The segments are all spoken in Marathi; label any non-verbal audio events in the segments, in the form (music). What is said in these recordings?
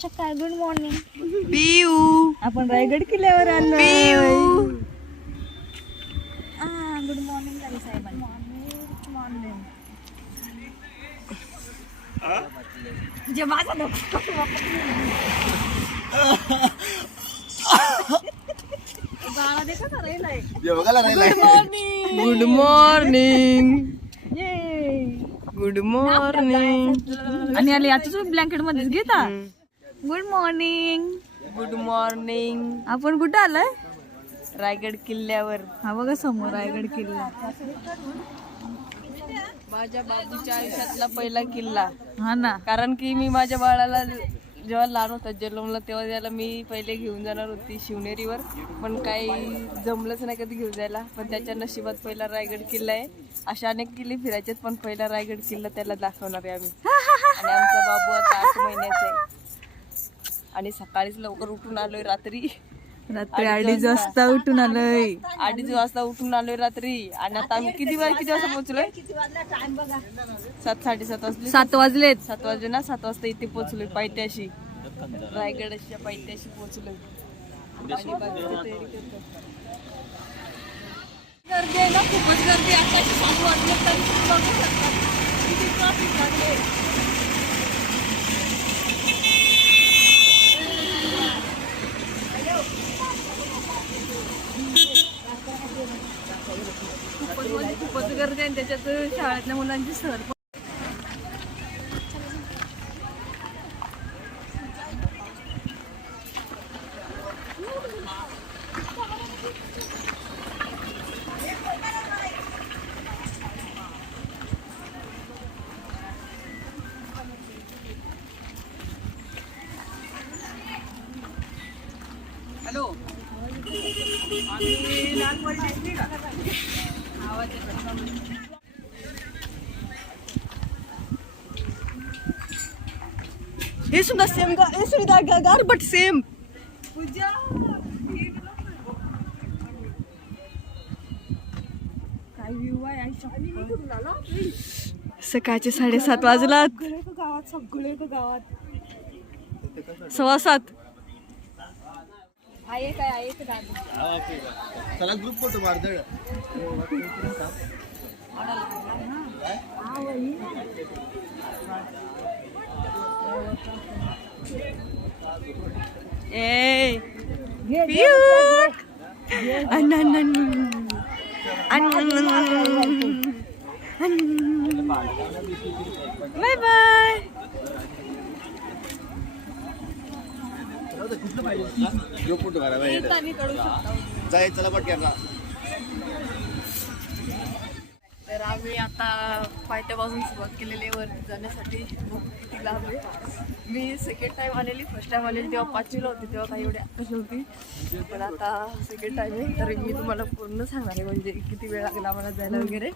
सकाळ गुड मॉर्निंग पिऊ आपण रायगड किल्ल्यावर आलो पिऊ गुड मॉर्निंग झाली साहेबांना मॉर्निंग जे माझा नको. (laughs) बाळा दे का करायलाय गुड मॉर्निंग गुड मॉर्निंग आणि आले आता ब्लँकेट मध्येच घेता? गुड मॉर्निंग गुड मॉर्निंग आपण कुठं आलोय? रायगड किल्ल्यावर. हा बघा समोर रायगड किल्ला. माझ्या बाबूच्या आयुष्यातला पहिला किल्ला. हा ना. कारण की मी माझ्या बाळाला जेव्हा लहान होता जन्मला तेव्हा त्याला मी पहिले घेऊन जाणार होती शिवनेरीवर. पण काही जमलंच नाही कधी घेऊन जायला. पण त्याच्या नशिबात पहिला रायगड किल्ला आहे. अशा अनेक किल्ले फिरायचे पण पहिला रायगड किल्ला त्याला दाखवणार आहे आम्ही. आणि आमचा बाबू आता आठ महिन्याचा आहे. आणि सकाळीच लवकर उठून आलोय रात्री. रात्री अडीच वाजता. उठून आलोय. अडीच वाजता उठून आलोय रात्री. आणि आता आम्ही किती वेळ किती वाजता पोहोचलोय? सात साडेसात वाजले. सात वाजलेत. सात वाजले ना सात वाजता इथे पोहोचलोय पायथ्याशी. रायगडच्या पायथ्याशी करतोय. गर्दी आहे ना खूपच गर्दी. आताचे सात वाजले तरी बघू शकता किती ट्रॅफिक लागले खूपच म्हणजे खूपच गर्दी आहे आणि त्याच्यात शाळेतल्या मुलांची सहल पण हे सुद्धा सेम हे सुद्धा गार बट सेम सकाळचे साडेसात वाजलात गावात सगळे गावात सव्वा सात आहे काय आहे चला ग्रुप फोटो मारदळ ए पिऊ अन अन अन अन बाय बाय यो फोटो मारा जाय चला पटक्याचा तर आम्ही आता पायथ्यापासून सुरुवात केलेली वर जाण्यासाठी. बघू किती मी सेकंड टाईम आलेली फर्स्ट टाईम आलेली तेव्हा पाचवीला होती तेव्हा काही एवढी आकर्ष होती. पण आता सेकंड टाईम आहे तर मी तुम्हाला पूर्ण सांगणार आहे म्हणजे किती वेळ लागला आम्हाला जायला वगैरे.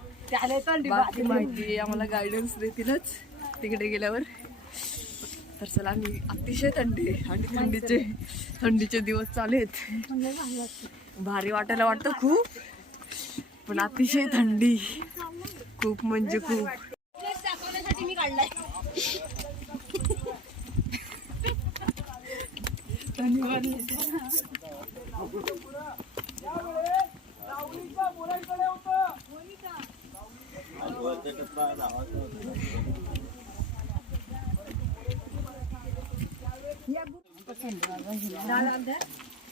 बाकी माहिती आम्हाला गायडन्स देतीलच तिकडे गेल्यावर. तर चला मी अतिशय थंडी आहे आणि थंडीचे थंडीचे दिवस चालू आहेत. भारी वाटायला वाटतं खूप पण अतिशय थंडी. खूप म्हणजे खूप. दाखवण्यासाठी मी काढलाय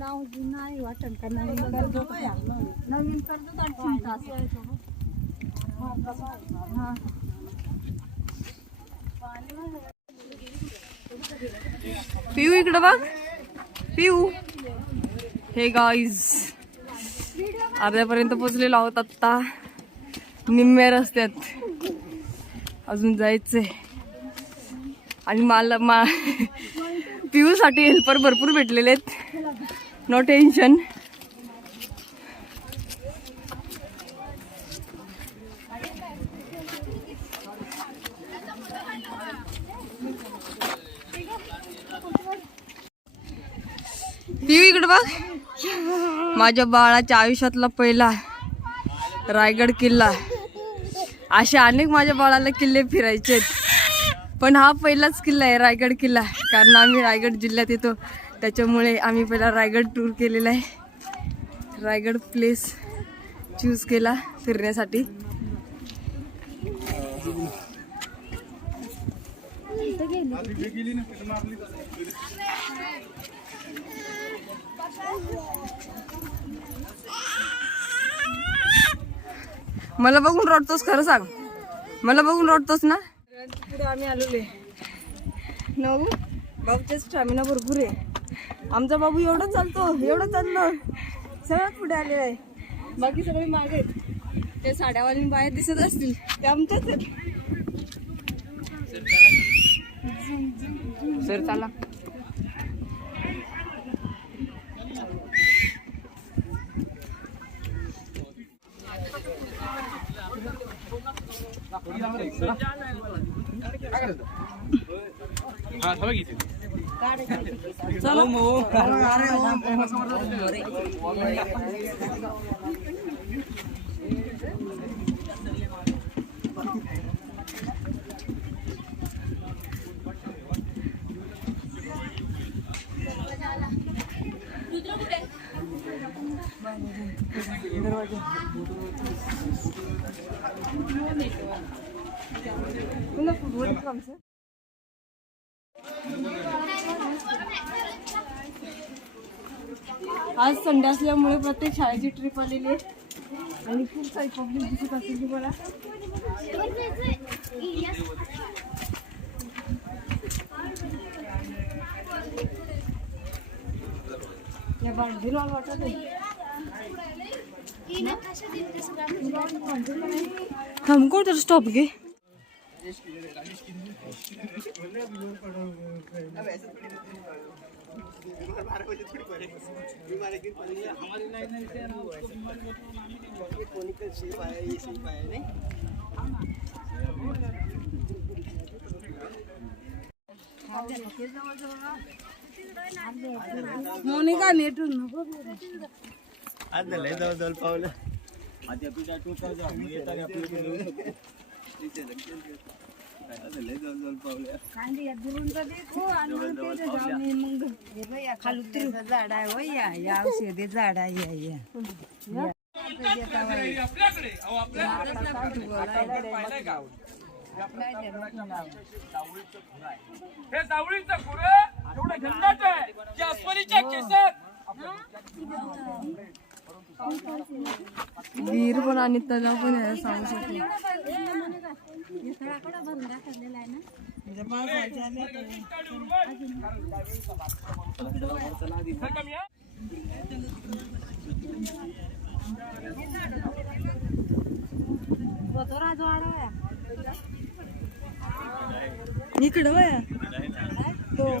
जुना आहे वाटण का नवीन करतो नवीन करतो हा. पिऊ इकडं बघ. पिऊ. हे गाईज अर्ध्यापर्यंत पोचलेलो आहोत आत्ता. निम्म्या रस्त्यात. अजून जायचंय. आणि मला मा पिऊसाठी हेल्पर भरपूर भेटलेले आहेत. नो टेन्शन पिऊ इकडे बघ. माझ्या बाळाच्या आयुष्यातला पहिला रायगड किल्ला. असे अनेक माझ्या बाळाला किल्ले फिरायचे पण हा पहिलाच किल्ला आहे रायगड किल्ला. कारण आम्ही रायगड जिल्ह्यात येतो. त्याच्यामुळे आम्ही पहिला रायगड टूर केलेला आहे. रायगड प्लेस चूज केला फिरण्यासाठी. मला बघून रडतोस खरं सांग. मला बघून रडतोस ना? पुढे आम्ही आलेले नऊ. बाबूच्या स्टॅमिना भरपूर आहे. आमचा बाबू एवढं चालतो एवढं चाललो. सगळ्यात पुढे आलेला आहे. बाकी सगळे मागे आहेत. ते साड्यावाली बाहेर दिसत असतील ते आमच्याच आहेत. सर चला. चलो Wundervoll. आज संडे असल्यामुळे प्रत्येक शाळेची ट्रिप आलेली आहे. आणि खूप सारी पब्लिक दिसत असेल तुम्हाला. या थांबको तर स्टॉप घे. मोनिका नेटून नको आज लय जवळ जवळ पावलं आधी आपली काय टूर करायचं आपण येताना आपली इकडे येऊ नको. आज लय जवळ जवळ पावलं कांदी या दुरून तर देखो आणि मग ते जाऊन ये मग हे बाई या खाली उतरू झाड आहे होय या या औषधी झाड आहे या या. हे जावळीचं खुरं एवढं घनदाट आहे. की अस्वलीच्या केसात. विहीर पण आणि तलाव पण आहे सांगू शकतो. इकडं वया विहीर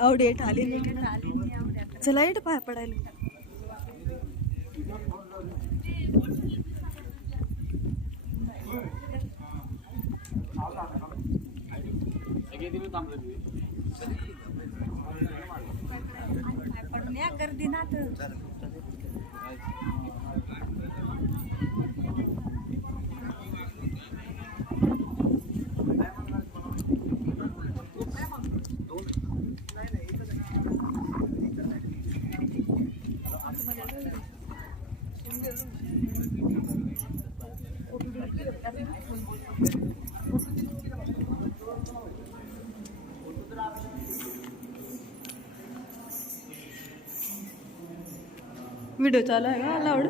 आवडेट आली चला येत पाय पडायला. गर्दी ना व्हिडिओ चालू आहे का? अलाउड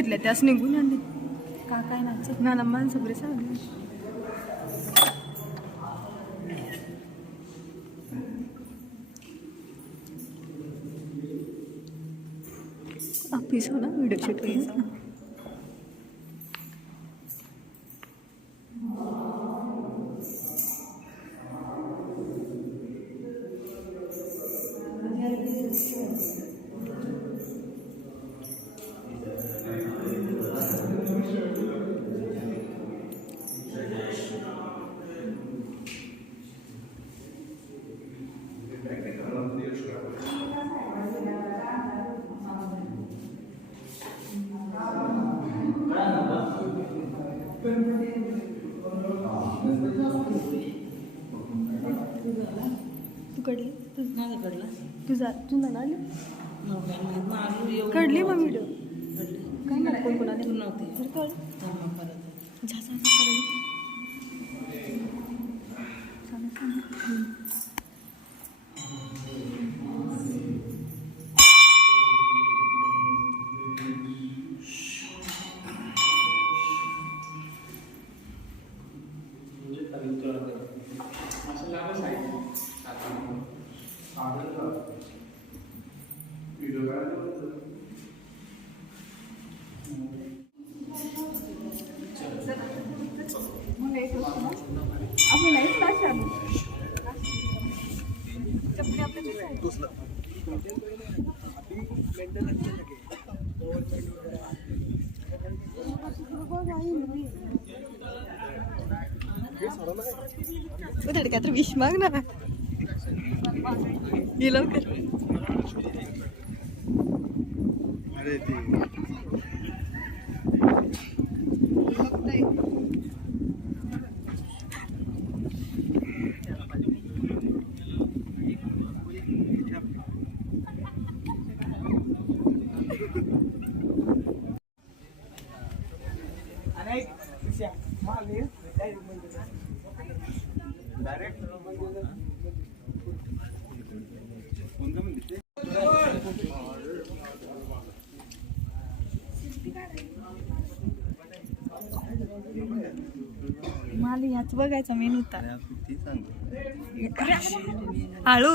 शिरले त्यास निघून आणले. का काय नाच ना माणसं बरे सांगले ऑफिस हो ना व्हिडिओ शूट करायचं तू कडली तुझा तुझा ना कडली मग व्हिडिओ काय नाही कोण कोणाला तर कळ आपण नाही क्लास आलो चपली आपल्या तिथे आहे. तू धडक्या तर विष माग ना ये लवकर ह्याच बघायचा मेन होता. हळू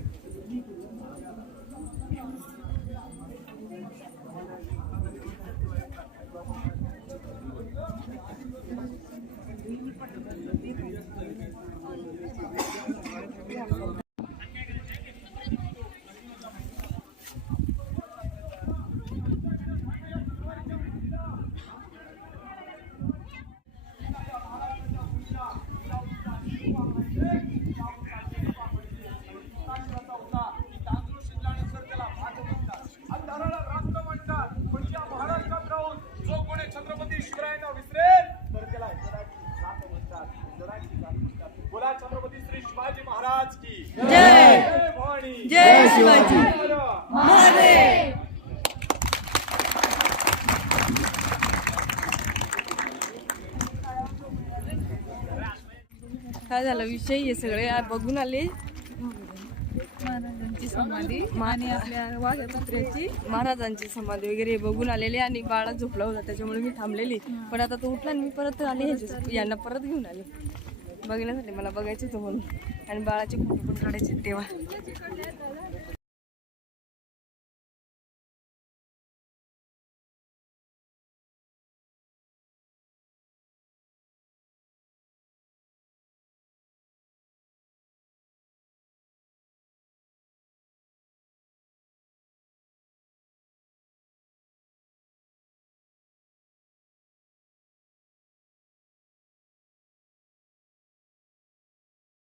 महाराज की जय भवानी जय शिवाजी. काय झालं विषय हे सगळे. बघून आले. महाराजांची समाधी आणि आपल्या वाघ्यापत्र्याची महाराजांची समाधी वगैरे बघून आलेले आणि बाळा झोपला होता त्याच्यामुळे मी थांबलेली. पण आता तो उठला आणि मी परत आले ह्याच्या- यांना परत घेऊन आले. बघण्यासाठी मला बघायचं होतं म्हणून. आणि बाळाचे फोटो पण काढायचे तेव्हा.